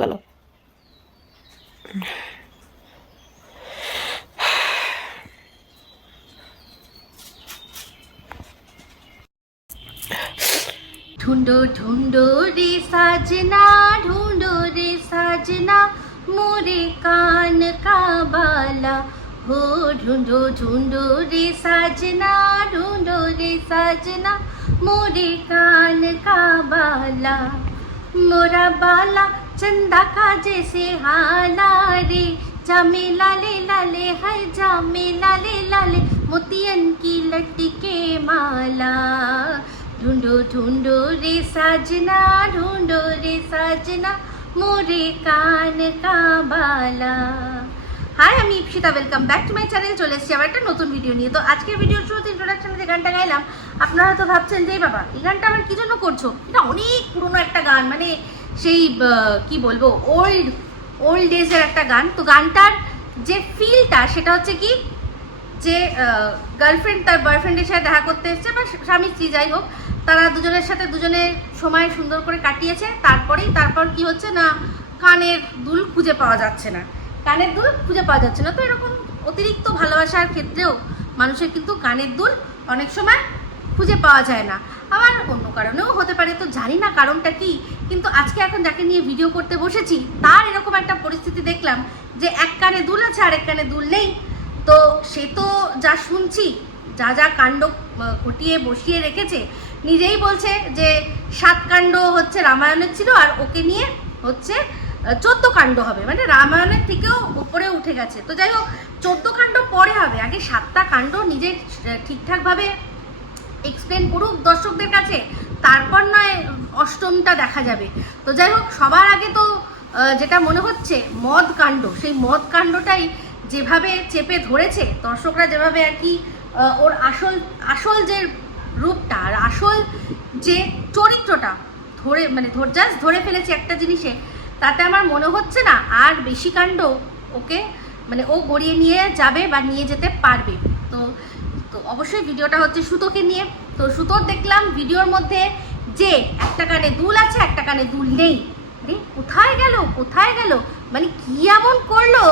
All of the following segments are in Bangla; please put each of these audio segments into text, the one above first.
গেল। ढूंढो ढूंढो रे साजना, ढूंढो रे साजना, मोरे कान का बाला हो। ढूंढो ढूंढो रे साजना, ढूंढो रे साजना, मोरे कान का बाला। मोरा बाला चंदा का जैसे हाला रे, जामे लाले लाले है, जामे लाले लाले, मोतियन की लटके माला। ढूंढो ढूंढो रे साजना, ढूंढो रे साजना, मोरे कान का बाला। হাই, আমি Ipsita, welcome back to my channel. চলে এসেছি আবার একটা নতুন ভিডিও নিয়ে। তো আজকের ভিডিওর শুরুতে ইন্ট্রোডাকশনে যে গানটা গাইলাম, আপনারা তো ভাবছেন যে বাবা এই গানটা আবার কী জন্য করছো। এটা অনেক পুরনো একটা গান, মানে সেই কি বলবো, ওল্ড ডেজের একটা গান। তো গানটার যে ফিলটা সেটা হচ্ছে কি, যে গার্লফ্রেন্ড তার বয়ফ্রেন্ডের সাথে দেখা করতে এসছে, বা স্বামী স্ত্রী যাই হোক, তারা দুজনের সাথে দুজনের সময় সুন্দর করে কাটিয়েছে। তারপর কি হচ্ছে না, কানের দুল খুঁজে পাওয়া যাচ্ছে না, কানের দুল খুঁজে পাওয়া যাচ্ছে না। তো এরকম অতিরিক্ত ভালোবাসার ক্ষেত্রেও মানুষের কিন্তু কানের দুল অনেক সময় খুঁজে পাওয়া যায় না, আবার অন্য কারণেও হতে পারে। তো জানি না কারণটা কি, কিন্তু আজকে এখন যাকে নিয়ে ভিডিও করতে বসেছি তার এরকম একটা পরিস্থিতি দেখলাম যে এক কানে দুল আছে আর এক কানে দুল নেই। তো সে তো যা শুনছি, যা যা কাণ্ড ঘটিয়ে বসিয়ে রেখেছে, নিজেই বলছে যে 7 কাণ্ড হচ্ছে রামায়ণের ছিল, আর ওকে নিয়ে হচ্ছে 14 কাণ্ড হবে, মানে রামায়ণের থেকেও উপরে উঠে গেছে। তো যাই হোক, 14 কাণ্ড পরে হবে, আগে 7টা কাণ্ড নিজে ঠিকঠাকভাবে এক্সপ্লেন করুক দর্শকদের কাছে, তারপর নয় অষ্টমটা দেখা যাবে। তো যাই হোক, সবার আগে তো যেটা মনে হচ্ছে মদ কাণ্ড, সেই মদ কাণ্ডটাই যেভাবে চেপে ধরেছে দর্শকরা, যেভাবে আর কি ওর আসল যে রূপটা আর আসল যে চরিত্রটা ধরে ফেলেছে একটা জিনিসে, তাতে আমার মনে হচ্ছে না আর বেশি কাণ্ড ওকে মানে ও গড়িয়ে নিয়ে যাবে বা নিয়ে যেতে পারবে। তো অবশ্যই ভিডিওটা হচ্ছে সুতোকে নিয়ে। তো সুতোর দেখলাম ভিডিওর মধ্যে যে একটা কানে দুল আছে একটা কানে দুল নেই। আরে কোথায় গেল, মানে কি এমন করলো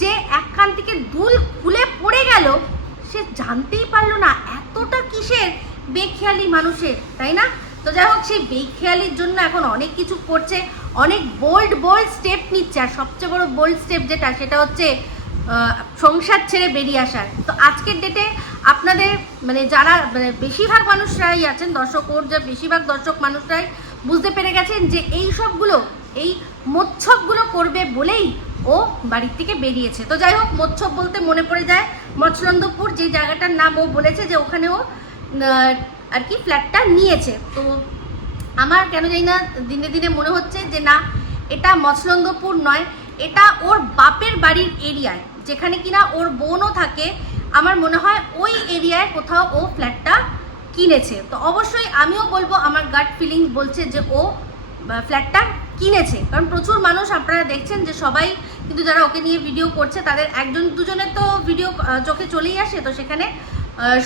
যে এক কান থেকে দুল খুলে পড়ে গেল, সে জানতেই পারলো না। এতটা কিসের বেখেয়ালি মানুষের, তাই না? তো যাই হোক, সেই বেখেয়ালির জন্য এখন অনেক কিছু করছে, অনেক বোল্ড স্টেপ নিচ্ছে। আর সবচেয়ে বড় বোল্ড স্টেপ যেটা, সেটা হচ্ছে সংসার ছেড়ে বেরিয়ে আসার। তো আজকের ডেটে আপনাদের মানে যারা বেশিরভাগ মানুষরাই আছেন দর্শক, ওর যে বেশিরভাগ দর্শক মানুষরাই বুঝতে পেরে গেছেন যে এই মোচ্ছবগুলো করবে বলেই ও বাড়ির থেকে বেরিয়েছে। তো যাই হোক, মোচ্ছব বলতে মনে পড়ে যায় মৎস্যন্দপুর, যে জায়গাটার নাম ও বলেছে যে ওখানে ও আর কি ফ্ল্যাটটা নিয়েছে। তো আমার কেন জানি না দিনে দিনে মনে হচ্ছে যে না, এটা মৎস্যন্দপুর নয়, এটা ওর বাপের বাড়ির এরিয়ায়, যেখানে কিনা ওর বোনও থাকে। আমার মনে হয় ওই এরিয়ায় কোথাও ও ফ্ল্যাটটা কিনেছে। তো অবশ্যই আমিও বলবো, আমার গাট ফিলিং বলছে যে ও ফ্ল্যাটটা কিনেছে, কারণ প্রচুর মানুষ আপনারা দেখছেন যে সবাই কিন্তু যারা ওকে নিয়ে ভিডিও করছে, তাদের একজন দুজনের তো ভিডিও চোখে চলেই আসে। তো সেখানে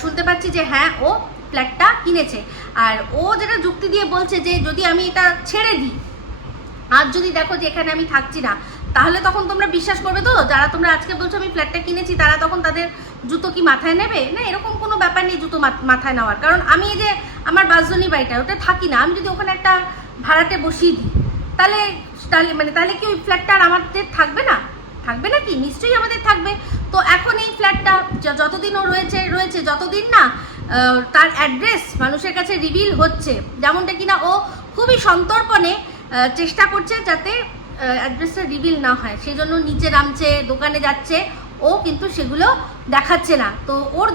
শুনতে পাচ্ছি যে হ্যাঁ, ও ফ্ল্যাটটা কিনেছে। আর ও যেটা যুক্তি দিয়ে বলছে যে যদি আমি এটা ছেড়ে দিই আর যদি দেখো যে এখানে আমি থাকছি না, তাহলে তখন তোমরা বিশ্বাস করবে তো? যারা তোমরা আজকে বলছো আমি ফ্ল্যাটটা কিনেছি, তারা তখন তাদের জুতো কি মাথায় নেবে? না, এরকম কোনো ব্যাপার নেই জুতো মাথায় নেওয়ার। কারণ আমি এই যে আমার বাসজনী বাড়িটা, ওটা থাকি না, আমি যদি ওখানে একটা ভাড়াটে বসিয়ে দিই, তাহলে কি ওই ফ্ল্যাটটা আর আমাদের থাকবে না? থাকবে না কি? নিশ্চয়ই আমাদের থাকবে। তো এখন এই ফ্ল্যাটটা যতদিন ও রয়েছে যতদিন না তার অ্যাড্রেস মানুষের কাছে রিভিল হচ্ছে, যেমনটা কিনা ও খুবই সন্তর্পণে চেষ্টা করছে যাতে অ্যাড্রেসটা রিভিল না হয়, সেই জন্য নিচে নামছে, দোকানে যাচ্ছে, ও কিন্তু সেগুলো দেখাচ্ছে না। তো ওর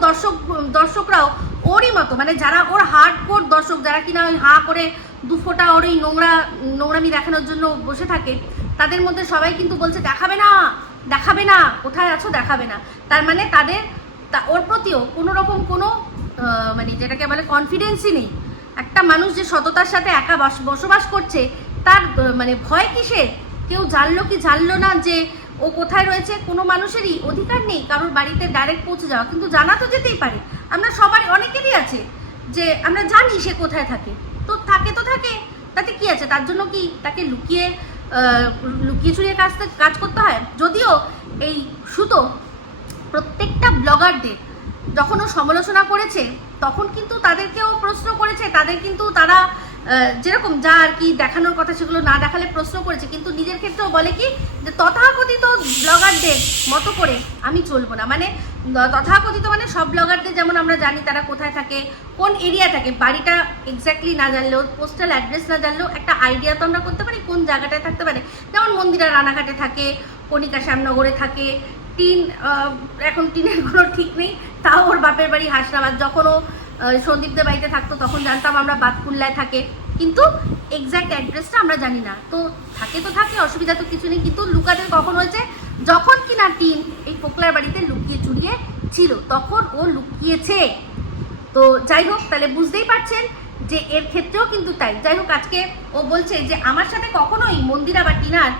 দর্শকরাও ওরই মতো, মানে যারা ওর হার্ডকোর দর্শক, যারা কিনা ওই হাঁ করে দুফোটা ওর ওই নোংরামি দেখানোর জন্য বসে থাকে, তাদের মধ্যে সবাই কিন্তু বলছে দেখাবে না, কোথায় আছো, দেখাবে না। তার মানে ওর প্রতিও কোনো রকম কোনো মানে যেটাকে বলে কনফিডেন্সই নেই। একটা মানুষ যে সততার সাথে একা বসবাস করছে, তার মানে ভয় কিসের? কেউ জানলো কি জানলো না যে ও কোথায় রয়েছে, কোনো মানুষেরই অধিকার নেই কারোর বাড়িতে ডাইরেক্ট পৌঁছে যাওয়া। কিন্তু জানা তো যেতেই পারে, আমরা সবারই, অনেকেরই আছে যে আমরা জানি সে কোথায় থাকে। তো থাকে, তাতে কি আছে? তার জন্য কি তাকে লুকিয়ে লুকিয়ে চুরিয়ে কাজ করতে হয়। যদিও এই সুতো প্রত্যেকটা ব্লগারদের যখন ও সমালোচনা করেছে তখন কিন্তু তাদেরকেও প্রশ্ন করেছে, তাদের কিন্তু তারা যেরকম যা আর কি দেখানোর কথা সেগুলো না দেখালে প্রশ্ন করেছে, কিন্তু নিজের ক্ষেত্রেও বলে কি যে তথাকথিত ব্লগারদের মতো করে আমি চলবো না। মানে তথাকথিত মানে সব ব্লগারদের যেমন আমরা জানি তারা কোথায় থাকে, কোন এরিয়া থাকে, বাড়িটা এক্স্যাক্টলি না জানলেও, পোস্টাল অ্যাড্রেস না জানলেও একটা আইডিয়া তো আমরা করতে পারি কোন জায়গাটায় থাকতে পারে। যেমন মন্দিরা রানাঘাটে থাকে, কণিকা শ্যামনগরে থাকে, এখন টিনের কোনো ঠিক নেই, তাও ওর বাপের বাড়ি হাসনাবাদ। যখন ও সন্দীপদের বাড়িতে থাকতো তখন জানতাম আমরা বাতকুল্লায় থাকে, কিন্তু এক্স্যাক্ট অ্যাড্রেসটা আমরা জানি না। তো থাকে, অসুবিধা তো কিছু নেই, কিন্তু লুকাতে কখন হয়েছে যখন কিনা টিন এই পোকলার বাড়িতে লুকিয়ে চুরিয়ে ছিল তখন ও লুকিয়েছে। তো যাই হোক, তাহলে বুঝতেই পারছেন যে এর ক্ষেত্রেও কিন্তু তাই। যাই হোক, আজকে ও বলছে যে আমার সাথে কখনোই মন্দিরা বা টিনার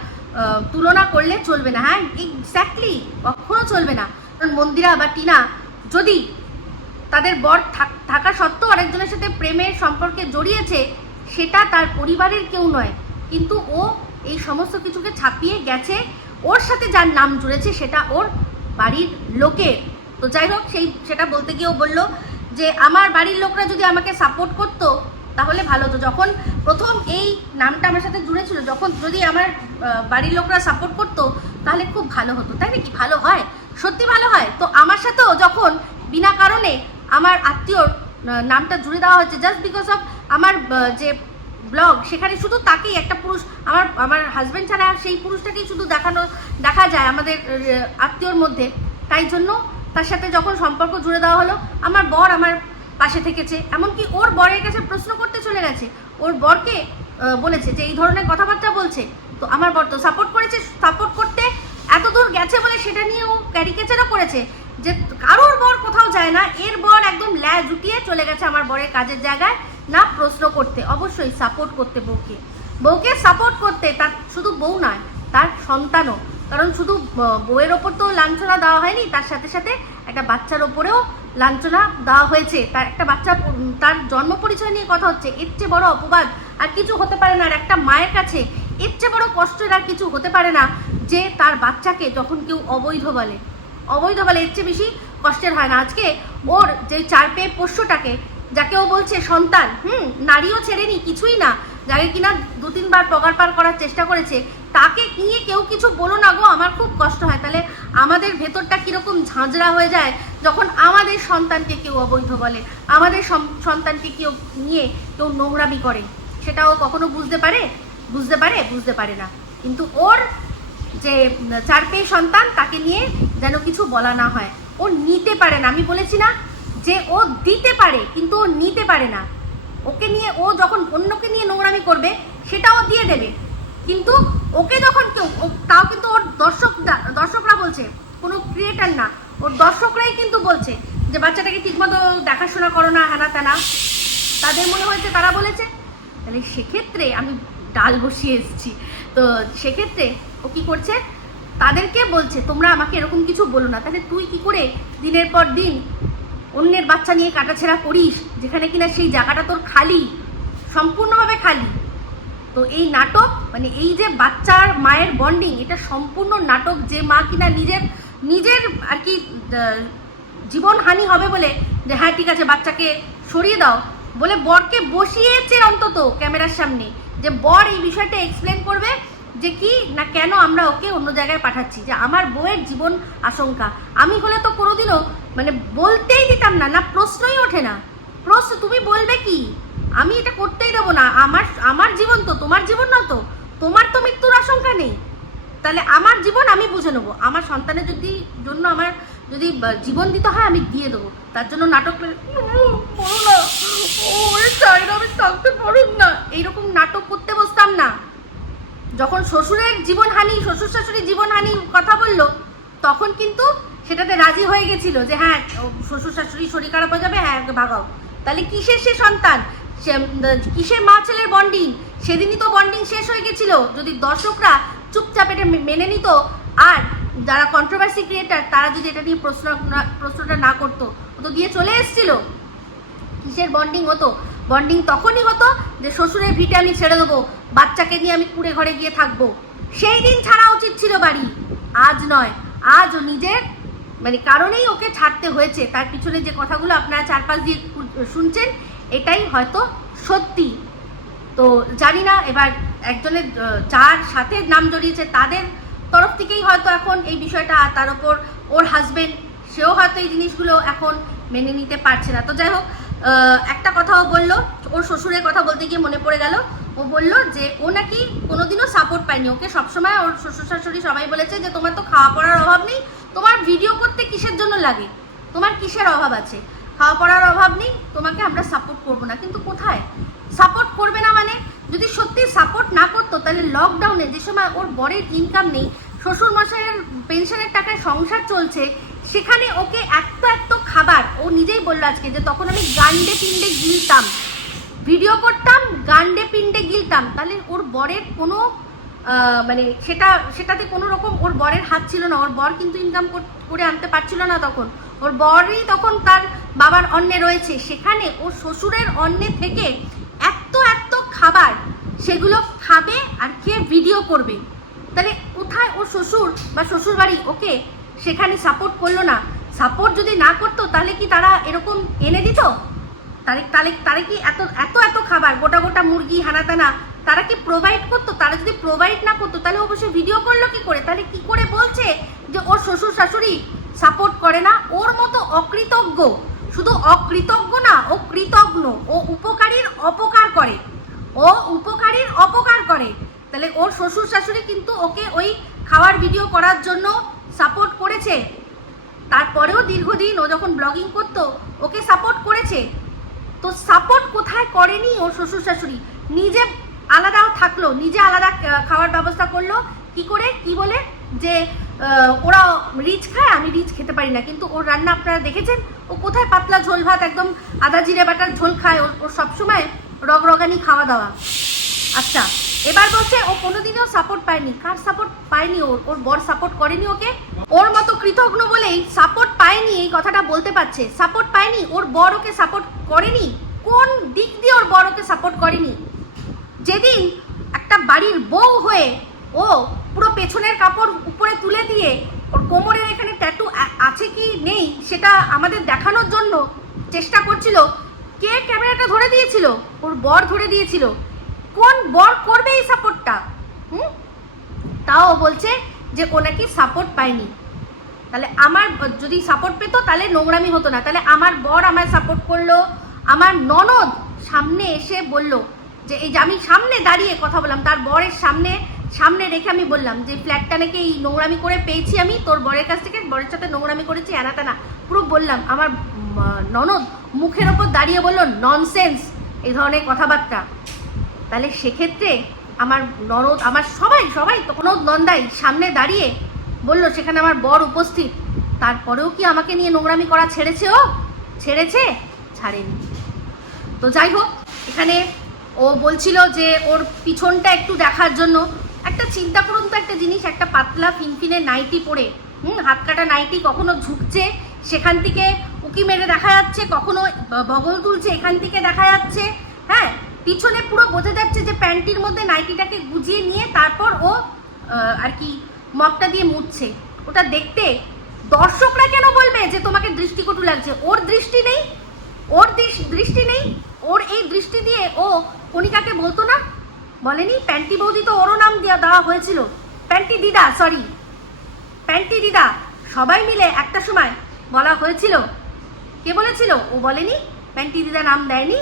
তুলনা করলে চলবে না। হ্যাঁ, এক্স্যাক্টলি কখনো চলবে না। কারণ মন্দিরা বা টিনা যদি তাদের বর থাকা সত্ত্বেও আরেকজনের সাথে প্রেমের সম্পর্কে জড়িয়েছে, সেটা তার পরিবারের কেউ নয়, কিন্তু ও এই সমস্ত কিছুকে ছাপিয়ে গেছে, ওর সাথে যার নাম জুড়েছে সেটা ওর বাড়ির লোকের। তো যাই হোক, সেটা বলতে গিয়েও বললো যে আমার বাড়ির লোকরা যদি আমাকে সাপোর্ট করতো তাহলে ভালো হতো। যখন প্রথম এই নামটা আমার সাথে জুড়েছিল, যখন যদি আমার বাড়ির লোকরা সাপোর্ট করতো তাহলে খুব ভালো হতো। তাই নাকি? ভালো হয়, সত্যি ভালো হয়। তো আমার সাথেও যখন বিনা কারণে আমার আত্মীয়র নামটা জুড়ে দেওয়া হচ্ছে জাস্ট বিকজ অফ আমার যে ব্লগ, সেখানে শুধু তাকেই, একটা পুরুষ, আমার হাজব্যান্ড ছাড়া সেই পুরুষটাকেই শুধু দেখা যায় আমাদের আত্মীয়র মধ্যে, তাই জন্য তার সাথে যখন সম্পর্ক জুড়ে দেওয়া হলো, আমার বর আমার পাশে থেকেছে, এমনকি ওর বরের কাছে প্রশ্ন করতে চলে গেছে, ওর বরকে বলেছে যে এই ধরনের কথাবার্তা বলছে, তো আমার বর তো সাপোর্ট করেছে। সাপোর্ট করতে এত দূর গেছে বলে সেটা নিয়ে ও ক্যারিকেচারও করেছে যে কারোর বর কোথাও যায় না, এর বর একদম ল্যাজ জুটিয়ে চলে গেছে আমার বরের কাজের জায়গায়, না প্রশ্ন করতে, অবশ্যই সাপোর্ট করতে, বউকে সাপোর্ট করতে। তার শুধু বউ নয়, তার সন্তানও, কারণ শুধু বউয়ের ওপর তো লাঞ্ছনা দেওয়া হয়নি, তার সাথে সাথে একটা বাচ্চার ওপরেও লাঞ্ছনা দেওয়া হয়েছে। তার একটা বাচ্চা, তার জন্ম পরিচয় নিয়ে কথা হচ্ছে, এর চেয়ে বড় অপবাদ আর কিছু হতে পারে না। আর একটা মায়ের কাছে এর চেয়ে বড় কষ্টের আর কিছু হতে পারে না যে তার বাচ্চাকে যখন কেউ অবৈধ বলে, এর চেয়ে বেশি কষ্টের হয় না। আজকে ওর যে 4 পেয়ে পোষ্যটাকে, যাকে ও বলছে সন্তান, নারীও ছেড়েনি, কিছুই না, যাকে কিনা 2-3 বার পগার পার করার চেষ্টা করেছে, তাকে নিয়ে কেউ কিছু বলো না গো, আমার খুব কষ্ট হয়। তাহলে আমাদের ভেতরটা কিরকম ঝাঁঝরা হয়ে যায় যখন আমাদের সন্তানকে কেউ অবৈধ বলে, আমাদের সন্তানকে কেউ নিয়ে কেউ নোংরামি করে, সেটাও কখনো বুঝতে পারে না। কিন্তু ওর যে 4 পেয়ে সন্তান, তাকে নিয়ে যেন কিছু বলা না হয়। ও নিতে পারে না, আমি বলেছি না যে ও দিতে পারে কিন্তু ও নিতে পারে না। ওকে নিয়ে, ও যখন অন্যকে নিয়ে নোংরামি করবে সেটাও দিয়ে দেবে, কিন্তু ওকে যখন কেউ, তাও কিন্তু ওর দর্শকরা বলছে, কোনো ক্রিয়েটার না, ওর দর্শকরাই কিন্তু বলছে যে বাচ্চাটাকে ঠিকমতো দেখাশোনা করো না, হ্যানা ত্যানা, তাদের মনে হয়েছে তারা বলেছে। তাহলে সেক্ষেত্রে আমি ডাল বসিয়ে এসেছি, তো সেক্ষেত্রে ও কী করছে, তাদেরকে বলছে তোমরা আমাকে এরকম কিছু বলো না। তাহলে তুই কি করে দিনের পর দিন অন্যের বাচ্চা নিয়ে কাটাছেড়া করিস, যেখানে কিনা সেই জায়গাটা তোর খালি, সম্পূর্ণভাবে খালি। তো এই নাটক, মানে এই যে বাচ্চার মায়ের বন্ডিং, এটা সম্পূর্ণ নাটক। যে মা কিনা নিজের আর কি জীবনহানি হবে বলে যে হ্যাঁ ঠিক আছে বাচ্চাকে সরিয়ে দাও বলে বরকে বসিয়েছে অন্তত ক্যামেরার সামনে, যে বর এই বিষয়টা এক্সপ্লেন করবে যে কি না কেন আমরা ওকে অন্য জায়গায় পাঠাচ্ছি, যে আমার বউয়ের জীবন আশঙ্কা। আমি হলে তো কোনোদিনও মানে বলতেই দিতাম না, না প্রশ্নই ওঠে না। প্রশ্ন তুমি বলবে কি, আমি এটা করতেই দেবো না। আমার জীবন তো তোমার জীবন না, তো তোমার তো মৃত্যুর আশঙ্কা নেই, তাহলে আমার জীবন আমি বুঝে নেবো। আমার সন্তানের জন্য আমার যদি জীবন দিতে হয় আমি দিয়ে দেবো, তার জন্য নাটক করো না, আমি থাকতে পারুন না, এইরকম নাটক করতে বসতাম না। যখন শ্বশুরের জীবনহানি, শ্বশুর শাশুড়ির জীবনহানি কথা বললো, তখন কিন্তু সেটাতে রাজি হয়ে গেছিল যে হ্যাঁ শ্বশুর শাশুড়ি শরীর খারাপ হয়ে যাবে, হ্যাঁ ওকে ভাগাও। তাহলে কিসের সে সন্তান, কিসের মা ছেলের বন্ডিং? সেদিনই তো বন্ডিং শেষ হয়ে গেছিল যদি দর্শকরা চুপচাপ এটা মেনে নিত, আর যারা কন্ট্রোভার্সি ক্রিয়েটার তারা যদি এটা নিয়ে প্রশ্নটা না করতো, ও তো দিয়ে চলে এসেছিল। কিসের বন্ডিং হতো? বন্ডিং তখনই হতো যে শ্বশুরের ভিটে আমি ছেড়ে দেবো, বাচ্চাকে নিয়ে আমি কুড়ে ঘরে গিয়ে থাকবো, সেই দিন ছাড়া উচিত ছিল বাড়ি, আজ নয়। আজ ও নিজের মানে কারণেই ওকে ছাড়তে হয়েছে। তার পিছনে যে কথাগুলো আপনারা চারপাশ দিয়ে শুনছেন এটাই হয়তো সত্যি। তো জানি না এবার একজনের যার সাথে নাম জড়িয়েছে তাদের তরফ থেকেই হয়তো এখন এই বিষয়টা, তার ওপর ওর হাজবেন্ড, সেও হয়তো এই জিনিসগুলো এখন মেনে নিতে পারছে না। তো যাই হোক, একটা কথাও বললো, ওর শ্বশুরের কথা বলতে গিয়ে মনে পড়ে গেল, ও বলল যে ও নাকি কোনোদিনও সাপোর্ট পায়নি ওকে। সবসময় ওর শ্বশুর শাশুড়ি সবাই বলেছে যে তোমার তো খাওয়া পড়ার অভাব নেই, তোমার ভিডিও করতে কিসের জন্য লাগে, তোমার কিসের অভাব আছে, খাওয়া পড়ার অভাব নেই, তোমাকে আমরা সাপোর্ট করবো না। কিন্তু কোথায় সাপোর্ট করবে না মানে, যদি সত্যি সাপোর্ট না করতো তাহলে লকডাউনে যে সময় ওর বরের ইনকাম নেই, শ্বশুর মশাইয়ের পেনশনের টাকায় সংসার চলছে, সেখানে ওকে এত খাবার, ও নিজেই বললো আজকে যে তখন আমি গান্ডে পিণ্ডে গিলতাম, ভিডিও করতাম, গান্ডে পিণ্ডে গিলতাম, তাহলে ওর বরের কোনো মানে সেটাতে কোনো রকম ওর বরের হাত ছিল না। ওর বর কিন্তু ইনকাম করে আনতে পারছিল না তখন, ওর বরই তখন তার বাবার অন্নে রয়েছে, সেখানে ওর শ্বশুরের অন্নে থেকে এত খাবার, সেগুলো খাবে আর খেয়ে ভিডিও করবে। তাহলে কোথায় ওর শ্বশুর বা শ্বশুর বাড়ি ওকে সেখানে সাপোর্ট করলো না? সাপোর্ট যদি না করতো তাহলে কি তারা এরকম এনে দিত? তারা কি এত খাবার, গোটা মুরগি হানাতানা তারা কি প্রোভাইড করতো? তারা যদি প্রোভাইড না করতো তাহলে অবশ্যই ভিডিও করলো কি করে? তাহলে কি করে বলছে যে ওর শ্বশুর শাশুড়ি সাপোর্ট করে না? ওর মতো অকৃতজ্ঞ, শুধু অকৃতজ্ঞ না, ও কৃতজ্ঞ, ও উপকারীর অপকার করে, ও উপকারীর অপকার করে। তাহলে ওর শ্বশুর শাশুড়ি কিন্তু ওকে ওই খাওয়ার ভিডিও করার জন্য সাপোর্ট করেছে, তারপরেও দীর্ঘদিন ও যখন ব্লগিং করতো ওকে সাপোর্ট করেছে। তো সাপোর্ট কোথায় করেনি ওর শ্বশুর শাশুড়ি? নিজে আলাদা থাকলো, নিজে আলাদা খাওয়ার ব্যবস্থা করলো, কি করে, কি বলে যে ওরা রিচ খায়, আমি রিচ খেতে পারি না। কিন্তু ওর রান্না আপনারা দেখেছেন, ও কোথায় পাতলা ঝোল ভাত, একদম আদা জিরে বাটার ঝোল খায়, ওর সবসময় রগরগানি খাওয়া দাওয়া। আচ্ছা, এবার বলছে ও কোনোদিনও সাপোর্ট পায়নি। কার সাপোর্ট পায়নি? ওর বর সাপোর্ট করেনি ওকে? ওর মতো কৃতজ্ঞ বলেই সাপোর্ট পায়নি, এই কথাটা বলতে পারছে। সাপোর্ট পায়নি, ওর বর ওকে সাপোর্ট করেনি। কোন দিক দিয়ে ওর বর ওকে সাপোর্ট করেনি? যেদিন একটা বাড়ির বউ হয়ে ও পুরো পেছনের কাপড় উপরে তুলে দিয়ে ওর কোমরের এখানে ট্যাটু আছে কি নেই সেটা আমাদের দেখানোর জন্য চেষ্টা করছিল, কে ক্যামেরাটা ধরে দিয়েছিল? ওর বর ধরে দিয়েছিল। কোন বর করবে এই সাপোর্টটা? তাও বলছে যে ও নাকি সাপোর্ট পায়নি। তাহলে আমার যদি সাপোর্ট পেতো তাহলে নোংরামি হতো না। তাহলে আমার বর আমায় সাপোর্ট করলো, আমার ননদ সামনে এসে বলল যে এই যে আমি সামনে দাঁড়িয়ে কথা বললাম, তার বরের সামনে রেখে আমি বললাম যে ফ্ল্যাটটা নাকি এই নোংরামি করে পেয়েছি আমি তোর বরের কাছ থেকে, বরের সাথে নোংরামি করেছি, এনাতানা পুরো বললাম। আমার ননদ মুখের ওপর দাঁড়িয়ে বললো ননসেন্স, এই ধরনের কথাবার্তা। তাহলে সেক্ষেত্রে আমার ননদ, আমার সবাই তখন নন্দাই সামনে দাঁড়িয়ে বলল, সেখানে আমার বর উপস্থিত, তারপরেও কি আমাকে নিয়ে নোংরামি করা ছেড়েছে? ও ছেড়েছে? ছাড়েনি। তো যাই হোক, এখানে ও বলছিল যে ওর পিছনটা একটু দেখার জন্য। একটা চিন্তা করুন তো একটা জিনিস, একটা পাতলা ফিনফিনে নাইটি পরে, হাত কাটা নাইটি, কখনো ঝুঁকছে সেখান থেকে উকি মেরে দেখা যাচ্ছে, কখনো বগল তুলছে এখান থেকে দেখা যাচ্ছে, হ্যাঁ, পিছনে পুরো বোঝা যাচ্ছে যে প্যান্টির মধ্যে নাইটিটাকে গুজিয়ে নিয়ে তারপর ও আর কি মপটা দিয়ে মুছছে। ওটা দেখতে দর্শকরা কেন বলবে যে তোমাকে দৃষ্টিকটু লাগছে? ওর দৃষ্টি নেই, ওর দৃষ্টি নেই, ওর এই দৃষ্টি দিয়ে ও কণিকাকে বলতো না? বলেনি? প্যান্টি বৌদি তো ওরও নাম দেওয়া হয়েছিল, প্যান্টি দিদা, সরি প্যান্টি দিদা, সবাই মিলে একটা সময় বলা হয়েছিল। কে বলেছিল? ও বলেনি? প্যান্টি দিদা নাম দেয়নি?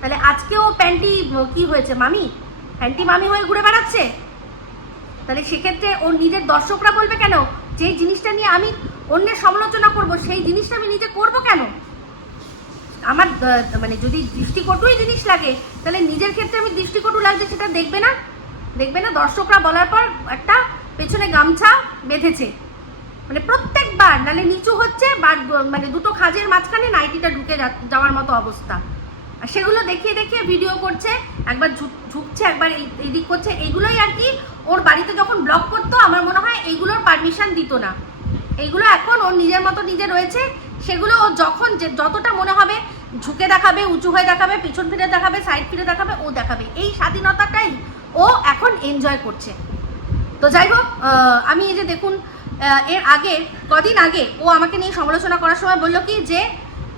তাহলে আজকে ও প্যান্টি কি হয়েছে? মামি, প্যান্টি মামি হয়ে ঘুরে বেড়াচ্ছে। তাহলে সেক্ষেত্রে ওর নিজের দর্শকরা বলবে কেন যে জিনিসটা নিয়ে আমি অন্যের সমালোচনা করব, সেই জিনিসটা আমি নিজে করব কেন? আমার মানে যদি দৃষ্টিকটুই জিনিস লাগে তাহলে নিজের ক্ষেত্রে আমি দৃষ্টিকটু লাগছে সেটা দেখবে না? দর্শকরা বলার পর একটা পেছনে গামছা বেঁধেছে, মানে প্রত্যেকবার নালে নিচু হচ্ছে, মানে দুটো খাজের মাঝখানে নাইটিটা ঢুকে যাওয়ার মতো অবস্থা। আর সেগুলো দেখিয়ে ভিডিও করছে, একবার ঝুঁকছে, একবার এইদিক করছে। এইগুলোই আর কি ওর বাড়িতে যখন ব্লগ করতো আমার মনে হয় এইগুলোর পারমিশন দিত না। এইগুলো এখন ওর নিজের মতো নিজে রয়েছে, সেগুলো ও যখন যতটা মনে হবে ঝুঁকে দেখাবে, উঁচু হয়ে দেখাবে, পিছন ফিরে দেখাবে, সাইড ফিরে দেখাবে, ও দেখাবে। এই স্বাধীনতাটাই ও এখন এনজয় করছে। তো যাই হোক, আমি এই যে দেখুন, এর আগে কদিন আগে ও আমাকে নিয়ে সমালোচনা করার সময় বললো কি যে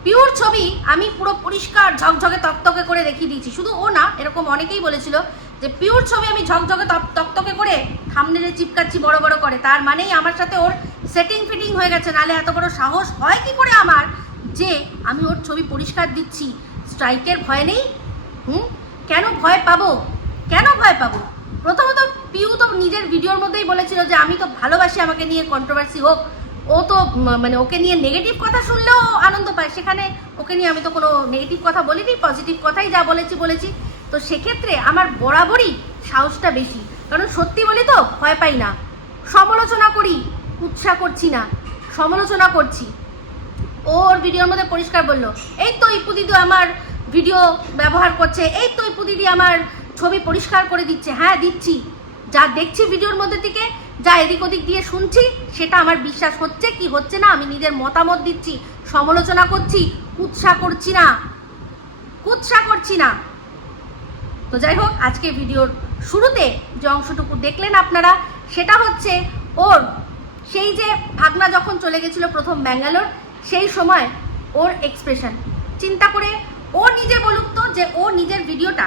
পিওর ছবি আমি পুরো পরিষ্কার ঝকঝকে তকতকে করে দেখিয়ে দিয়েছি। শুধু ও না, এরকম অনেকেই বলেছিল যে পিওর ছবি আমি ঝকঝকে তকতকে করে থাম্বনেলে চিপকাচ্ছি বড় বড় করে, তার মানেই আমার সাথে ওর সেটিং ফিটিং হয়ে গেছে। নাহলে এত বড় সাহস হয় কি করে আমার যে আমি ওর ছবি পরিষ্কার দিচ্ছি? স্ট্রাইকের ভয় নেই? কেন ভয় পাবো? কেন ভয় পাবো? প্রথমত পিউ তো নিজের ভিডিওর মধ্যেই বলেছিল যে আমি তো ভালোবাসি আমাকে নিয়ে কন্ট্রোভার্সি হোক। ও তো মানে ওকে নিয়ে নেগেটিভ কথা শুনলেও আনন্দ পায়, সেখানে ওকে নিয়ে আমি তো কোনো নেগেটিভ কথা বলিনি, পজিটিভ কথাই যা বলেছি। তো সেক্ষেত্রে আমার বরাবরই সাহসটা বেশি, কারণ সত্যি বলি তো ভয় পাই না। সমালোচনা করি, উৎসাহ করছি না, সমালোচনা করছি। ওর ভিডিওর মধ্যে পরিষ্কার বললো এই তো ইপু দিদি আমার ভিডিও ব্যবহার করছে, এই তো ইপু দিদি আমার ছবি পরিষ্কার করে দিচ্ছে। হ্যাঁ দিচ্ছি, যা দেখছি ভিডিওর মধ্যে থেকে, যা এদিক ওদিক দিয়ে শুনছি, সেটা আমার বিশ্বাস হচ্ছে কি হচ্ছে না, আমি নিজের মতামত দিচ্ছি, সমালোচনা করছি, কুৎসা করছি না। তো যাই হোক, আজকে ভিডিওর শুরুতে যে অংশটুকু দেখলেন আপনারা, সেটা হচ্ছে ওর সেই যে ভাগনা যখন চলে গেছিল প্রথম ব্যাঙ্গালোর, সেই সময় ওর এক্সপ্রেশন চিন্তা করে ও নিজে বলুক তো যে ও নিজের ভিডিওটা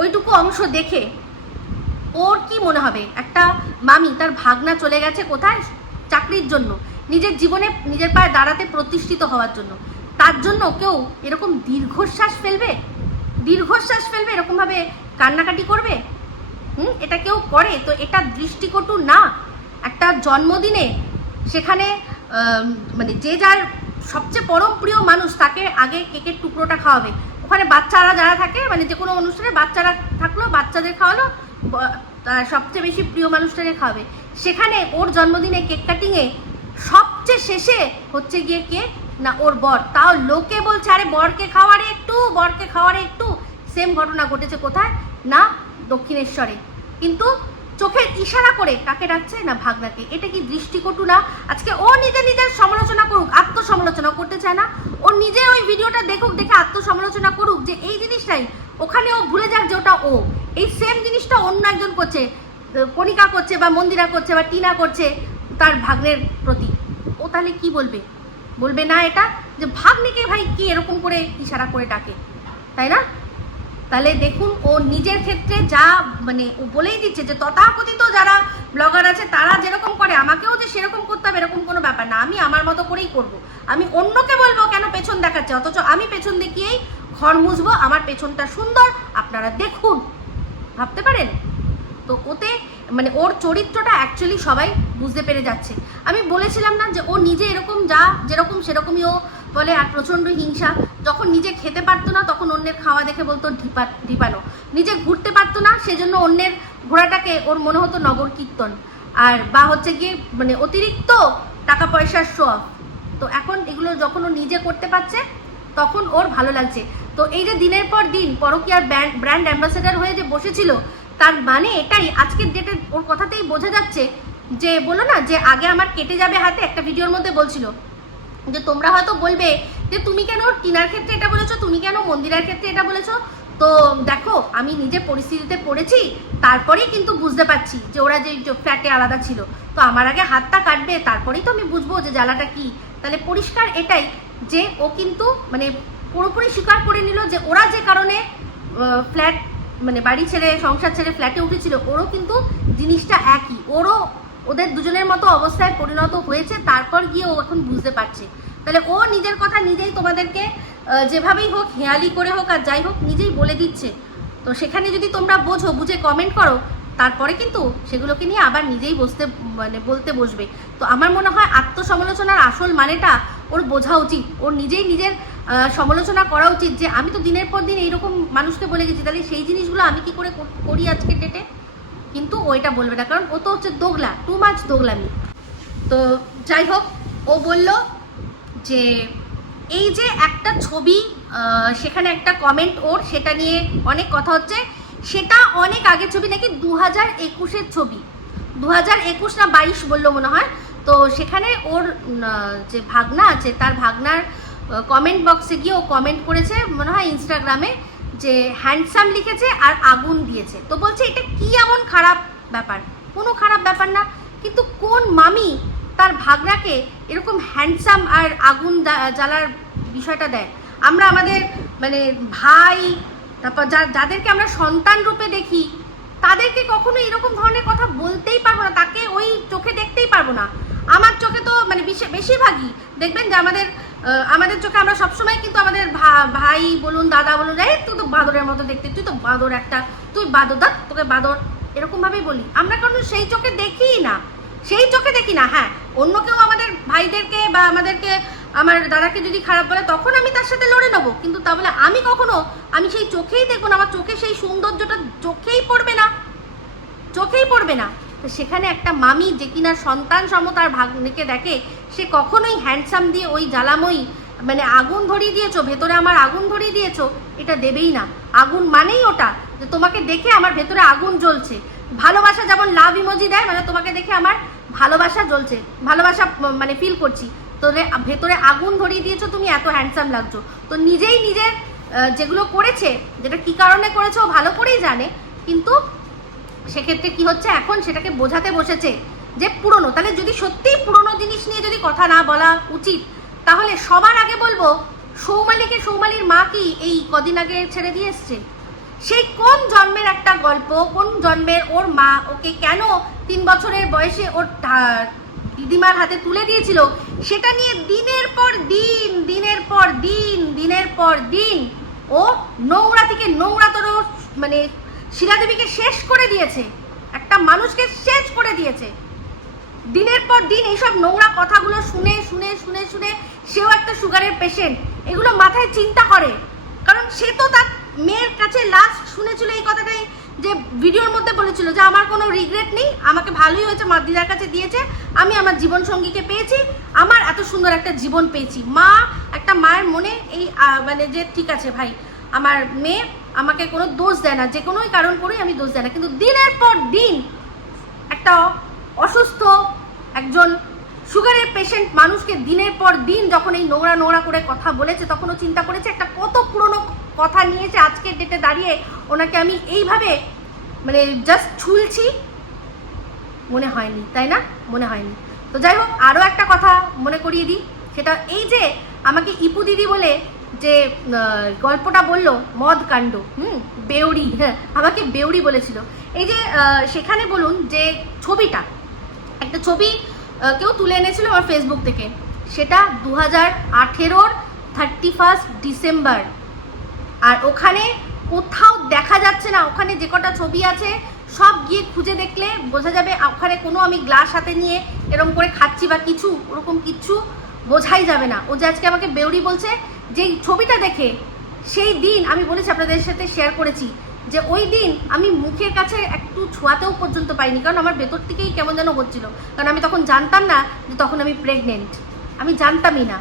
ওইটুকু অংশ দেখে ওর কি মনে হবে? একটা মামি তার ভাগনা চলে গেছে কোথায়? চাকরির জন্য, নিজের জীবনে নিজের পায়ে দাঁড়াতে প্রতিষ্ঠিত হওয়ার জন্য, তার জন্য কেউ এরকম দীর্ঘশ্বাস ফেলবে, এরকমভাবে কান্নাকাটি করবে? এটা কেউ করে? তো এটা দৃষ্টিকটু না? একটা জন্মদিনে সেখানে মানে যে যার সবচেয়ে পরম প্রিয় মানুষ তাকে আগে কেকের টুকরোটা খাওয়াবে, ওখানে বাচ্চারা যারা থাকে, মানে যে কোনো অনুষ্ঠানে বাচ্চারা থাকলো, বাচ্চাদের খাওয়ালো, সবচেয়ে বেশি প্রিয় মানুষটাকে খাওয়াবে। সেখানে ওর জন্মদিনে কেক কাটিংয়ে সবচেয়ে শেষে হচ্ছে গিয়ে কে না ওর বর। তাও লোকে বলছে আরে বরকে খাওয়ারে একটু। সেম ঘটনা ঘটেছে কোথায় না দক্ষিণেশ্বরে, কিন্তু চোখের ইশারা করে কাকে ডাকছে না ভাগনাকে। এটা কি দৃষ্টিকটু না? আজকে ও নিজের সমালোচনা করুক, আত্মসমালোচনা করতে চায় না, ও নিজে ওই ভিডিওটা দেখুক, দেখে আত্মসমালোচনা করুক যে এই জিনিসটাই, ওখানে ও ভুলে যাক যে ওটা ও, এই সেম জিনিসটা অন্য একজন করছে, কণিকা করছে বা মন্দিরা করছে বা টিনা করছে তার ভাগ্নের প্রতি। ও তাহলে কি বলবে না এটা যে ভাগ্নিকে ভাই কি এরকম করে ইশারা করে ডাকে, তাই না? তাহলে দেখুন ও নিজের ক্ষেত্রে যা মানে ও বলেই দিচ্ছে যে তথাকথিত যারা ব্লগার আছে তারা যেরকম করে আমাকেও যে সেরকম করতে হবে এরকম কোনো ব্যাপার না, আমি আমার মতো করেই করব। আমি অন্যকে বলবো কেন পেছন দেখাচ্ছে, অথচ আমি পেছন দেখিয়েই ঘর মুছবো, আমার পেছনটা সুন্দর, আপনারা দেখুন। ভাবতে পারেন? তো ওতে মানে ওর চরিত্রটা অ্যাকচুয়ালি সবাই বুঝতে পেরে যাচ্ছে। আমি বলেছিলাম না যে ও নিজে এরকম যা যেরকম সেরকমই ও বলে, আর প্রচণ্ড হিংসা। যখন নিজে খেতে পারতো না তখন অন্যের খাওয়া দেখে বলতো ঢিপানো, নিজে ঘুরতে পারতো না সেজন্য অন্যের ঘোড়াটাকে ওর মনে হতো নগর কীর্তন, আর বা হচ্ছে গিয়ে মানে অতিরিক্ত টাকা পয়সার শো অফ। তো এখন এগুলো যখন ও নিজে করতে পারছে তখন ওর ভালো লাগছে। তো এই যে দিনের পর দিন পরকীয়ার ব্র্যান্ড অ্যাম্বাসেডার হয়ে যে বসেছিল, তার মানে এটাই আজকের ডেটে ওর কথাতেই বোঝা যাচ্ছে যে বলো না যে আগে আমার কেটে যাবে হাতে, একটা ভিডিওর মধ্যে বলছিল যে তোমরা হয়তো বলবে যে তুমি কেন টিনার ক্ষেত্রে এটা বলেছো, তুমি কেন মন্দিরার ক্ষেত্রে এটা বলেছো। তো দেখো আমি নিজে পরিস্থিতিতে পড়েছি, তারপরেই কিন্তু বুঝতে পারছি যে ওরা যে ফ্ল্যাটে আলাদা ছিল, তো আমার আগে হাতটা কাটবে, তারপরেই তো আমি বুঝবো যে জ্বালাটা কি। তাহলে পরিষ্কার এটাই যে ও কিন্তু মানে পুরোপুরি স্বীকার করে নিল যে ওরা যে কারণে ফ্ল্যাট মানে বাড়ি ছেড়ে সংসার ছেড়ে ফ্ল্যাটে উঠেছিল, ওরও কিন্তু জিনিসটা একই, ওরও ওদের দুজনের মতো অবস্থায় পরিণত হয়েছে, তারপর গিয়ে ও এখন বুঝতে পারছে। তাহলে ও নিজের কথা নিজেই তোমাদেরকে যেভাবেই হোক, হেয়ালি করে হোক আর যাই হোক নিজেই বলে দিচ্ছে। তো সেখানে যদি তোমরা বুঝে কমেন্ট করো, তারপরে কিন্তু সেগুলোকে নিয়ে আবার নিজেই বলতে বসবে। তো আমার মনে হয় আত্মসমালোচনার আসল মানেটা ওর বোঝা উচিত, ওর নিজেই নিজের সমালোচনা করা উচিত যে আমি তো দিনের পর দিন এইরকম মানুষকে বলে গেছি, তাহলে সেই জিনিসগুলো আমি কি করে করি আজকের ডেটে। কিন্তু ওইটা বলবে না, কারণ ও তো হচ্ছে দোগলা, টু মাচ দোগলামি। তো যাই হোক, ও বলল যে এই যে একটা ছবি, সেখানে একটা কমেন্ট ওর, সেটা নিয়ে অনেক কথা হচ্ছে, সেটা অনেক আগের ছবি, নাকি 2021-এর ছবি, 2021 না 22 বললো মনে হয়। তো সেখানে ওর যে ভাগনা আছে তার ভাগনার কমেন্ট বক্সে গিয়ে ও কমেন্ট করেছে মনে হয় ইনস্টাগ্রামে, যে হ্যান্ডসাম লিখেছে আর আগুন দিয়েছে। তো বলছে এটা কি এমন খারাপ ব্যাপার? কোনো খারাপ ব্যাপার না, কিন্তু কোন মামি তার ভাগনাকে এরকম হ্যান্ডসাম আর আগুন জ্বালার বিষয়টা দেয়? আমরা আমাদের মানে ভাই, তারপর যাদেরকে আমরা সন্তান রূপে দেখি, তাদেরকে কখনো এরকম ধরনের কথা বলতেই পারবো না, তাকে ওই চোখে দেখতেই পারবো না। আমার চোখে তো মানে বেশিরভাগই দেখবেন যে আমাদের চোখে আমরা সবসময় কিন্তু আমাদের ভাই বলুন, দাদা বলুন, এই তুই তো বাঁদরের মতো দেখতে, তুই তো বাঁদর একটা, তুই বাঁদর, দা তোকে বাঁদর, এরকমভাবেই বলি আমরা, কারণ সেই চোখে দেখি না, সেই চোখে দেখি না। হ্যাঁ, অন্য কেউ আমাদের ভাইদেরকে বা আমাদেরকে, আমার দাদাকে যদি খারাপ বলে তখন আমি তার সাথে লড়ে নেবো, কিন্তু তা বলে আমি সেই চোখেই দেখবো না, আমার চোখে সেই সৌন্দর্যটা চোখেই পড়বে না, চোখেই পড়বে না। তো সেখানে একটা মামি যে কিনা সন্তান সম তার ভাগ্নিকে দেখে, সে কখনোই হ্যান্ডসাম দিয়ে ওই জ্বালাময়ী মানে আগুন ধরিয়ে দিয়েছো, ভেতরে আমার আগুন ধরিয়ে দিয়েছো, এটা দেবেই না। আগুন মানেই ওটা যে তোমাকে দেখে আমার ভেতরে আগুন জ্বলছে। ভালোবাসা যেমন লাভ ইমোজি দেয়, মানে তোমাকে দেখে আমার ভালোবাসা জ্বলছে, ভালোবাসা মানে ফিল করছি, তো ভেতরে আগুন ধরিয়ে দিয়েছো, তুমি এত হ্যান্ডসাম লাগছো। তো নিজেই নিজের যেগুলো করেছে, যেটা কি কারণে করেছে ও ভালো করেই জানে, কিন্তু সেক্ষেত্রে কি হচ্ছে, এখন সেটাকে বোঝাতে বসেছে যে পুরনো। তাহলে যদি সত্যিই পুরনো জিনিস নিয়ে যদি কথা না বলা উচিত, তাহলে সবার আগে বলবো সৌমালির মা কি এই কদিন আগে ছেড়ে দিয়ে এসছে? সেই কোন জন্মের একটা গল্প, কোন জন্মের ওর মা ওকে কেন 3 বছরের বয়সে ওর দিদিমার হাতে তুলে দিয়েছিল, সেটা নিয়ে দিনের পর দিন ও নোংরা থেকে নোংরাতর মানে শিলাদেবীকে শেষ করে দিয়েছে, একটা মানুষকে শেষ করে দিয়েছে। দিনের পর দিন এইসব নোংরা কথাগুলো শুনে শুনে শুনে শুনে সেও একটা সুগারের পেশেন্ট, এগুলো মাথায় চিন্তা করে, কারণ সে তো তার মেয়ের কাছে লাস্ট শুনেছিল এই কথাটাই, যে ভিডিওর মধ্যে বলেছিল যে আমার কোনো রিগ্রেট নেই, আমাকে ভালোই হয়েছে, মা দিদার কাছে দিয়েছে, আমি আমার জীবন সঙ্গীকে পেয়েছি, আমার এত সুন্দর একটা জীবন পেয়েছি। একটা মায়ের মনে এই মানে যে ঠিক আছে ভাই, আমার মেয়ে আমাকে কোনো দোষ দেয় না, যে কোনোই কারণ করেই আমি দোষ দেয় না, কিন্তু দিনের পর দিন একটা অসুস্থ একজন সুগারের পেশেন্ট মানুষকে দিনের পর দিন যখন এই নোংরা করে কথা বলেছে, তখন ও চিন্তা করেছে একটা কত পুরনো কথা নিয়েছে, আজকের ডেটে দাঁড়িয়ে ওনাকে আমি এইভাবে মানে জাস্ট ছুলছি, মনে হয়নি, তাই না? মনে হয়নি। তো যাই হোক, আরও একটা কথা মনে করিয়ে দিই, সেটা এই যে আমাকে ইপু দিদি বলে যে গল্পটা বললো মদ কাণ্ড, বেউড়ি, হ্যাঁ আমাকে বেউড়ি বলেছিল। এই যে সেখানে বলুন যে একটা ছবি কেউ তুলে এনেছিল আমার ফেসবুক থেকে, সেটা 2018-র 31 ডিসেম্বর, আর ওখানে কোথাও দেখা যাচ্ছে না, ওখানে যে কটা ছবি আছে সব গিয়ে খুঁজে দেখলে বোঝা যাবে ওখানে কোনো আমি গ্লাস হাতে নিয়ে এরকম করে খাচ্ছি বা কিছু ওরকম কিচ্ছু বোঝাই যাবে না। ও যে আজকে আমাকে বেউড়ি বলছে, যেই ছবিটা দেখে সেই দিন আমি বলেছি, আপনাদের সাথে শেয়ার করেছি যে ওই দিন আমি মুখের কাছে একটু ছোঁয়াতেও পর্যন্ত পাইনি, কারণ আমার ভেতর থেকেই কেমন যেন হচ্ছিল, কারণ আমি তখন জানতাম না যে তখন আমি প্রেগনেন্ট, আমি জানতামই না।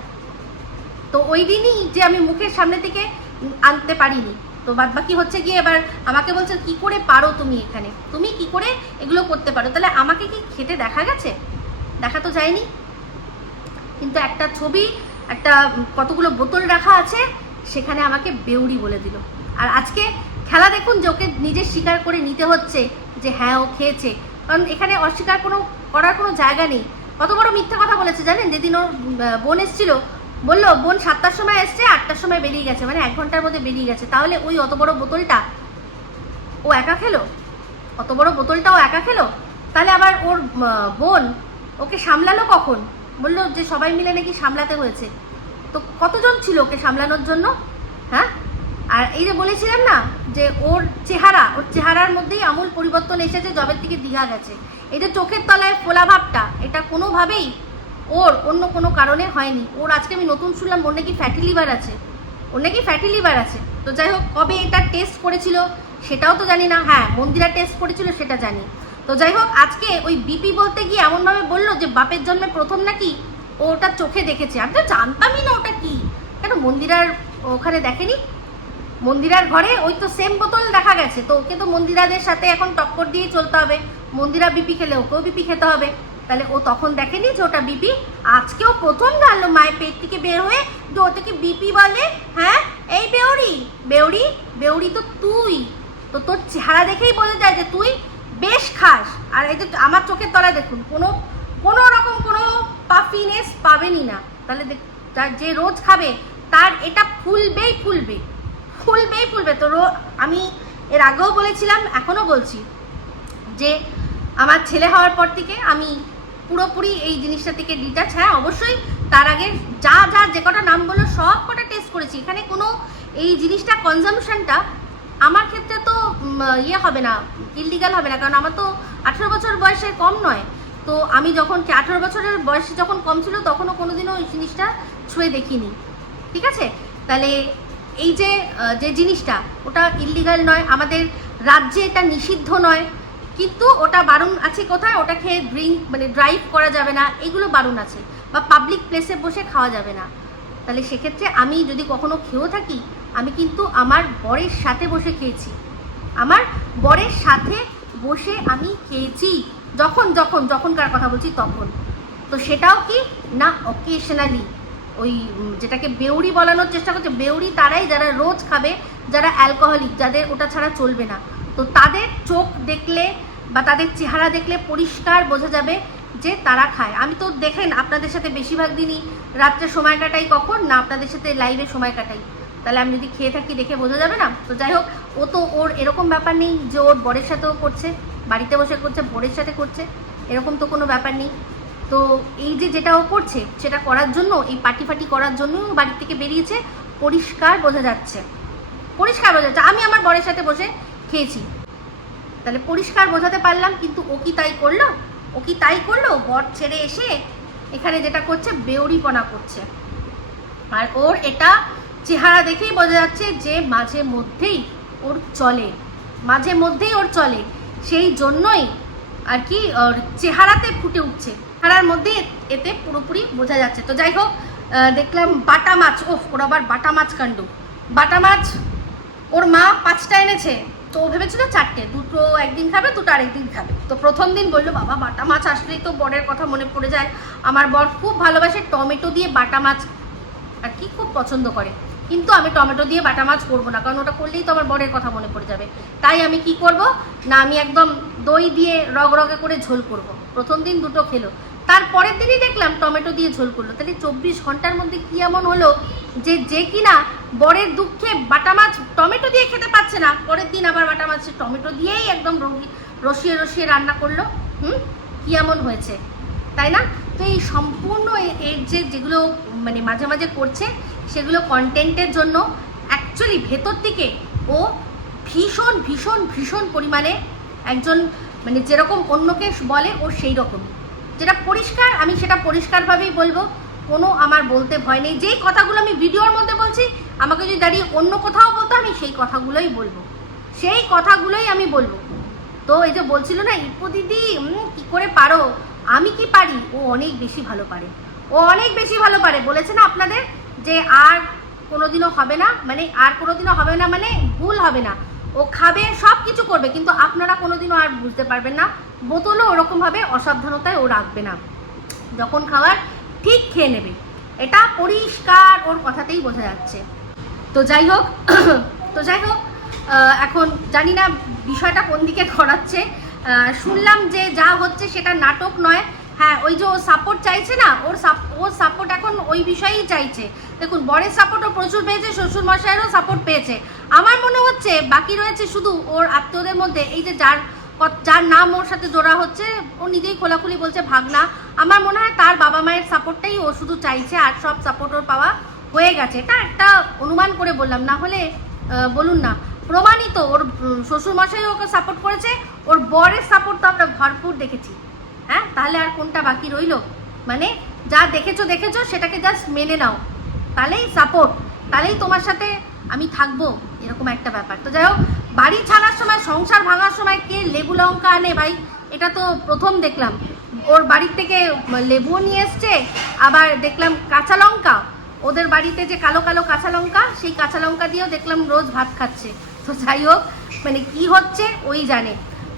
তো ওই দিনই যে আমি মুখের সামনে থেকে আনতে পারিনি। তো বাদবাকি হচ্ছে গিয়ে এবার আমাকে বলছে কি করে পারো তুমি, এখানে তুমি কি করে এগুলো করতে পারো? তাহলে আমাকে কি খেতে দেখা গেছে? দেখা তো যায়নি, কিন্তু একটা ছবি, একটা কতগুলো বোতল রাখা আছে, সেখানে আমাকে বেউড়ি বলে দিল। আর আজকে খেলা দেখুন যে ওকে নিজে স্বীকার করে নিতে হচ্ছে যে হ্যাঁ ও খেয়েছে, কারণ এখানে অস্বীকার করার কোনো জায়গা নেই। কত বড় মিথ্যা কথা বলেছে জানেন? যেদিন ওর বোন এসেছিল, বললো বোন 7টার সময় এসছে, 8টার সময় বেরিয়ে গেছে, মানে 1 ঘন্টার মধ্যে বেরিয়ে গেছে। তাহলে ওই অত বড় বোতলটা ও একা খেলো? অত বড় বোতলটা ও একা খেলো? তাহলে আবার ওর বোন ওকে সামলালো কখন? বললো যে সবাই মিলে নাকি সামলাতে হয়েছে। তো কতজন ছিল ওকে সামলানোর জন্য? হ্যাঁ, আর এই যে বলেছিলাম না যে ওর চেহারার মধ্যেই আমূল পরিবর্তন এসেছে যবের থেকে দীঘা গেছে। এই যে চোখের তলায় ফোলা ভাবটা, এটা কোনোভাবেই ওর অন্য কোনো কারণে হয়নি। ওর আজকে আমি নতুন শুনলাম ওর নাকি ফ্যাটি লিভার আছে। তো যাই হোক, কবে এটা টেস্ট করেছিল সেটাও তো জানি না। হ্যাঁ, মন্দিরা টেস্ট করেছিল সেটা জানি। তো যাই হোক, আজকে ওই বিপি বলতে গিয়ে এমনভাবে বললো যে বাপের জন্মে প্রথম নাকি ও ওটা চোখে দেখেছে। আমি তো জানতামই না ওটা কি। কেন মন্দিরার ওখানে দেখেনি? মন্দিরার ঘরে ওই তো সেম বোতল দেখা গেছে, তো ওকে তো মন্দিরাদের সাথে এখন টক্কর দিয়েই চলতে হবে। মন্দিরা বিপি খেলে ওকেও বিপি খেতে হবে, তাহলে ও তখন দেখেনি যে ওটা বিপি। আজকেও প্রথম জানলো মায়ের পেট থেকে বের হয়ে যে ওটাকে বিপি বলে। হ্যাঁ, এই বেউরি বেউরি বেউরি তো তুই, তো তোর চেহারা দেখেই বোঝা যায় যে তুই বেশ খাস। আর এই যে আমার চোখের তলায় দেখুন কোনো রকম কোনো পাফিনেস পাবেনই না। তাহলে যে রোজ খাবে তার এটা ফুলবেই ফুলবে। তো আমি এর আগেও বলেছিলাম, এখনও বলছি যে আমার ছেলে হওয়ার পর থেকে আমি পুরোপুরি এই জিনিসটা থেকে ডিটাচ। হ্যাঁ অবশ্যই তার আগে যা যে কটা নাম বললো সব কটা টেস্ট করেছি। এখানে কোনো এই জিনিসটা কনজামশনটা আমার ক্ষেত্রে তো ইয়ে হবে না, ইললিগাল হবে না, কারণ আমার তো 18 বছর বয়সে কম নয়। তো আমি যখন 18 বছরের বয়সে যখন কম ছিল তখনও কোনোদিনও এই জিনিসটা ছুঁয়ে দেখিনি, ঠিক আছে। তাহলে এই যে জিনিসটা ওটা ইললিগাল নয়, আমাদের রাজ্যে এটা নিষিদ্ধ নয়, কিন্তু ওটা বারণ আছে কোথায়, ওটা খেয়ে ড্রাইভ করা যাবে না, এগুলো বারণ আছে, বা পাবলিক প্লেসে বসে খাওয়া যাবে না। তাহলে সেক্ষেত্রে আমি যদি কখনো খেয়েও থাকি, আমি কিন্তু আমার বরের সাথে বসে খেয়েছি, আমি খেয়েছি যখনকার কথা বলছি তখন। তো সেটাও কি না অকেশনালি, ওই যেটাকে বেউরি বলানোর চেষ্টা করছে, বেউরি তারাই যারা রোজ খাবে, যারা অ্যালকোহলিক, যাদের ওটা ছাড়া চলবে না। তো তাদের চোখ দেখলে বা তাদের চেহারা দেখলে পরিষ্কার বোঝা যাবে যে তারা খায়। আমি তো দেখেন আপনাদের সাথে বেশিরভাগ দিনই রাত্রে সময় কাটাই, কখন না আপনাদের সাথে লাইভে সময় কাটাই, তাহলে আমি যদি খেয়ে থাকি দেখে বোঝা যাবে না। তো যাই হোক, ও তো ওর এরকম ব্যাপার নেই যে ওর বরের সাথেও করছে, বাড়িতে বসে করছে, বরের সাথে করছে, এরকম তো কোনো ব্যাপার নেই। তো এই যেটা ও করছে সেটা করার জন্য, এই পার্টি করার জন্যও বাড়ি থেকে বেরিয়েছে, পরিষ্কার বোঝা যাচ্ছে। আমি আমার বরের সাথে বসে খেয়েছি, তাহলে পরিষ্কার বোঝাতে পারলাম। কিন্তু ও কি তাই করলো? বর ছেড়ে এসে এখানে যেটা করছে বেউরিপনা করছে। আর ওর এটা চেহারা দেখেই বোঝা যাচ্ছে যে মাঝে মধ্যেই ওর চলে, সেই জন্যই আর কি ওর চেহারাতে ফুটে উঠছে, চেহারার মধ্যে এতে পুরোপুরি বোঝা যাচ্ছে। তো যাই হোক, দেখলাম বাটা মাছ, ওর আবার বাটা মাছ কাণ্ড। বাটা মাছ ওর মা 5টা এনেছে, তো ও ভেবেছিল 4টে, 2টো একদিন খাবে, 2টো আরেকদিন খাবে। তো প্রথম দিন বললো বাবা বাটা মাছ আসলেই তো বরের কথা মনে পড়ে যায়। আমার বর খুব ভালোবাসে টমেটো দিয়ে বাটা মাছ, আর কি খুব পছন্দ করে, কিন্তু আমি টমেটো দিয়ে বাটা মাছ করবো না, কারণ ওটা করলেই তো আমার বরের কথা মনে পড়ে যাবে। তাই আমি কি করব না, আমি একদম দই দিয়ে রগরগে করে ঝোল করব। প্রথম দিন 2টো খেলো, তারপরের দিনই দেখলাম টমেটো দিয়ে ঝোল করলো। তাহলে 24 ঘন্টার মধ্যে কি এমন হলো যে কিনা বরের দুঃখে বাটা মাছ টমেটো দিয়ে খেতে পাচ্ছে না, পরের দিন আবার বাটা মাছ টমেটো দিয়েই একদম রসিয়ে রান্না করলো। কি এমন হয়েছে, তাই না? তো এই সম্পূর্ণ এর যেগুলো মানে মাঝে মাঝে করছে, সেগুলো কন্টেন্টের জন্য। অ্যাকচুয়ালি ভেতর থেকে ও ভীষণ পরিমাণে একজন, মানে যেরকম অন্যকে বলে ও সেই রকম, যেটা পরিষ্কার, আমি সেটা পরিষ্কারভাবেই বলবো, কোনো আমার বলতে ভয় নেই। যেই কথাগুলো আমি ভিডিওর মধ্যে বলছি, আমাকে যদি দাঁড়িয়ে অন্য কোথাও বলতো, আমি সেই কথাগুলোই বলবো। তো এই যে বলছিল না ইপু দিদি কি করে পারো, আমি কি পারি, ও অনেক বেশি ভালো পারে। বলেছে না আপনাদের যে আর কোনোদিনও হবে না, মানে ভুল হবে না, ও খাবে, সব কিছু করবে, কিন্তু আপনারা কোনোদিনও আর বুঝতে পারবেন না। বোতলও ওরকমভাবে অসাবধানতায় ও রাখবে না, যখন খাওয়ার ঠিক খেয়ে নেবে, এটা পরিষ্কার ওর কথাতেই বোঝা যাচ্ছে। তো যাই হোক এখন জানি না বিষয়টা কোন দিকে ঘোরাচ্ছে। শুনলাম যে যা হচ্ছে সেটা নাটক নয়। হ্যাঁ, ওই যে ও সাপোর্ট চাইছে না, ওর সাপোর্ট এখন ওই বিষয়েই চাইছে। দেখুন, বরের সাপোর্টও প্রচুর পেয়েছে, শ্বশুর মশাইয়েরও সাপোর্ট পেয়েছে। আমার মনে হচ্ছে বাকি রয়েছে শুধু ওর আত্মীয়দের মধ্যে, এই যে যার নাম ওর সাথে জোড়া হচ্ছে, ও নিজেই খোলাখুলি বলছে ভাগনা। আমার মনে হয় তার বাবা মায়ের সাপোর্টটাই ও শুধু চাইছে, আর সব সাপোর্ট ওর পাওয়া হয়ে গেছে। এটা একটা অনুমান করে বললাম, না হলে বলুন না, প্রমাণিত। ওর শ্বশুরমশাই ওকে সাপোর্ট করেছে, ওর বরের সাপোর্ট তো আমরা ভরপুর দেখেছি। হ্যাঁ, তাহলে আর কোনটা বাকি রইল? মানে যা দেখেছো সেটাকে জাস্ট মেনে নাও, তাহলেই সাপোর্ট, তাহলেই তোমার সাথে আমি থাকবো, এরকম একটা ব্যাপার। তো যাই হোক, বাড়ি ছাড়ার সময়, সংসার ভাঙার সময় কে লেবু লঙ্কা আনে ভাই, এটা তো প্রথম দেখলাম। ওর বাড়ির থেকে লেবুও নিয়ে এসছে, আবার দেখলাম কাঁচা লঙ্কা, ওদের বাড়িতে যে কালো কাঁচা লঙ্কা, সেই কাঁচা লঙ্কা দিয়েও দেখলাম রোজ ভাত খাচ্ছে। তো যাই হোক, মানে কি হচ্ছে ওই জানে।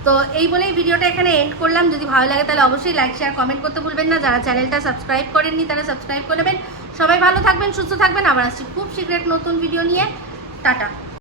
তো এই বলেই ভিডিওটা এখানে এন্ড করলাম। যদি ভালো লাগে তাহলে অবশ্যই লাইক শেয়ার কমেন্ট করতে ভুলবেন না। যারা চ্যানেলটা সাবস্ক্রাইব করেননি তারা সাবস্ক্রাইব করে নেবেন। সবাই ভালো থাকবেন, সুস্থ থাকবেন, আবার আসছি খুব শীঘ্র এক নতুন ভিডিও নিয়ে। টাটা।